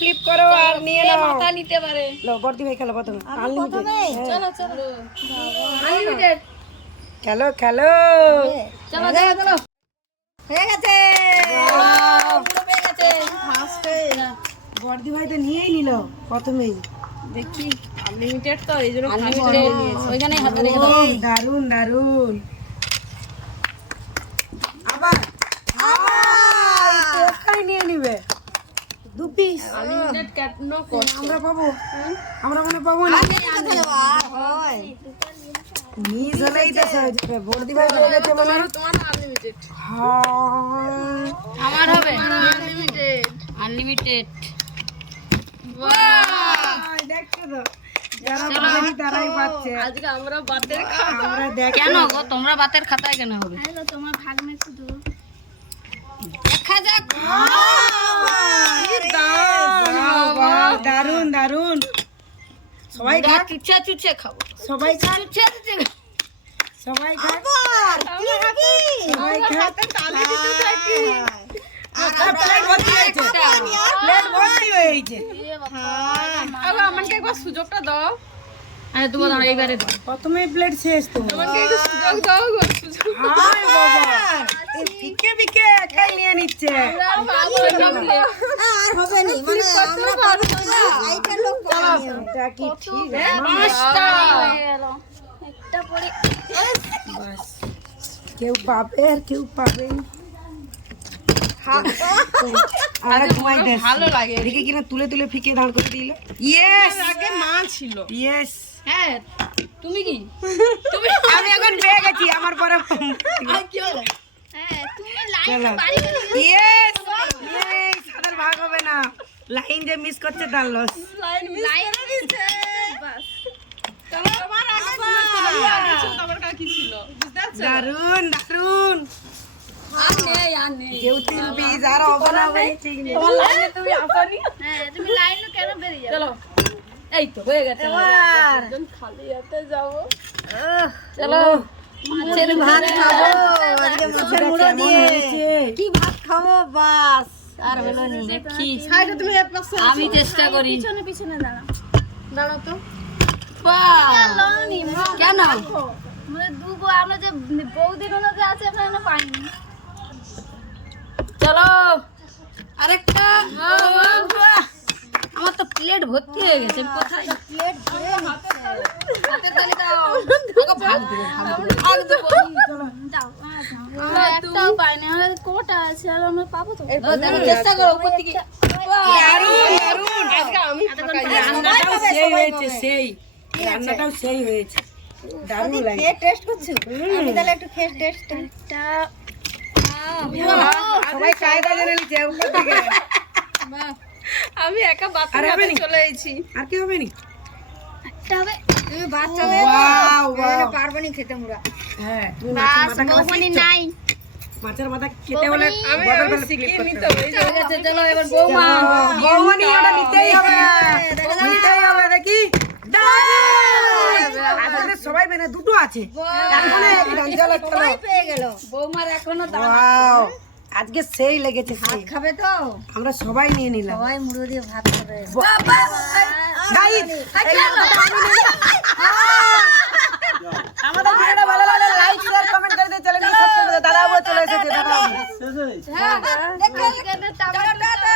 Flip করো আর নিয়ে নাও। মাথা নিতে পারে। লো বর্দি ভাই খেলো প্রথমে। আনলিমিটেড। চলো চলো আনলিমিটেড খেলো খেলো। চলো চলো চলো হয়ে গেছে পুরো পেয়ে গেছে ফার্স্টে বর্দি ভাই তো নিয়েই নিল প্রথমেই। দেখি আনলিমিটেড তো এই জন্য আনলিমিটেড ওইখানে হাতে রেখে দাও দারুন দারুন। আবার ওখানে নিয়ে নিবে 2 পিস। আনলিমিটেড কেন আমরা পাবো, আমরা মনে পাবো না। হয় মিস হলেই তো সহজ হবে। বর্দি ভাই পেয়ে গেছে মানে তোমার আনলিমিটেড হ্যাঁ। আমার হবে আনলিমিটেড আনলিমিটেড বাহ দেখছো তো যারা পাবেনি তারাই পাচ্ছে। আজকে আমরা বাতের আমরা দেখ কেন গো তোমরা বাতের খাতায় কেন হবে তোমার ভাগ্নে শুধু দেখা যাক দারুন দারুন। সবাই খা, চুচে চুচে খাবো সবাই খা, চুচে চুচে সবাই খা, কি খাবি সবাই খা। তালে দিতে থাকি প্লেট ভর্তি হয়েছে, প্লেট ভর্তি হয়েছে। আগো আমাকে একবার সুযোগটা দাও আরে তুমি দাঁড়া এইবারে দাও প্রথমে প্লেট শেষ তো। আমাকে একটু সুযোগ দাও গো সুযোগ হায় বাবা, এই ফিকে ফিকে একাই নিয়ে নিচ্ছে। আর হবে নি মানে আমরা পারবো না সাইডের লোক পাবে এটা কি ঠিক? পাঁচটা একটা পরে বাস, কেউ পাবে আর কেউ পাবে না। আর ঘুমাই দেশ ভালো লাগে দেখে কিনা তুলে তুলে ফিকে দাঁড় করে দিলে। ইয়েস আগে মা ছিল ইয়েস, হ্যাঁ তুমি কি আমি এখন পেয়ে গেছি আমার পরে। কি হলো হ্যাঁ তুমি লাইন চলো বাড়ি করে ইয়েস, এই সাদার ভাগ হবে না। লাইন যে মিস করছে তার লস। লাইন দিছে বাস চলো তোমার আগে ছিল তোমার কাকি ছিল বুঝতে পারছো দারুন দারুন। আর নেই আর নেই কেউ 3 পিস আর হবে না ভাই, ঠিক নেই। তোমার লাইনে তুমি আসনি হ্যাঁ তুমি লাইন কেন বেরিয়ে যাও চলো এই তো হয়ে গেছে একদম খালি হাতে যাব চলো মাছের ভাত খাবো আজকে মাছের মুড়ো দিয়ে কি ভাত খাবো বাস আর হলো নি দেখি সাইডে তুমি এক পাশে আমি চেষ্টা করি পিছনে পিছনে দাঁড়াও দাঁড়াও তো বাহ! লনি কেন আমাদের দুগো আমরা যে বৌদির হলো যে আছে আমরা এখনো পাইনি চলো আরেকটা আমার তো প্লেট ভর্তি হয়ে গেছে কোথায় প্লেট ধরে হাতের তালি দাও ওকে ভাগ দেবো ভাগ দেবো দাও আমরা একটাও পাইনি আমরা কোটা আছে আর আমরা পাবো তো এরপর দেখো চেষ্টা করো উপর থেকে দারুন দারুন। রান্নাটাও সেই হয়েছে, সেই রান্নাটাও সেই হয়েছে। দারুন লাগে। খেয়ে টেস্ট করছো আমি তাহলে একটু খেয়ে টেস্ট এটা সবাই কায়দা জেনে নিচ্ছে উপর থেকে। আমি একা বাথরুমে আর হবে নি? চলে এসেছি আর কি হবে নি? একটা হবে তুমি বাচ্চা মেয়ে ওয়াও ওয়াও। পারবো নি খেতে মুরা হ্যাঁ, তুমি মাছের মাথা খাওয়া শিখছো? নাই মাছের মাথা খেতে হলে বদল বদল ফ্লিপ করতে হবে। হয়ে গেছে চলো এবার বৌমা বৌমনি ওটা নিতেই হবে, নিতেই হবে। দেখি আসলে সবাই মেনে দুটো আছে। এখন চলো চলো। পেয়ে গেল বৌমার এখনো দাম ওয়াও, আজকে সেই লেগেছে সেই। খাবে তো আমরা সবাই নিয়ে নিলাম। সবাই মুড়ো দিয়ে ভাত খাবে গাইস, আমাদের ভিডিওটা ভালো লাগলে লাইক শেয়ার কমেন্ট করে দিয়ে চ্যানেলটি সাবস্ক্রাইব করে দাদা চলে এসেছে দাদা। হ্যাঁ দেখে টাটা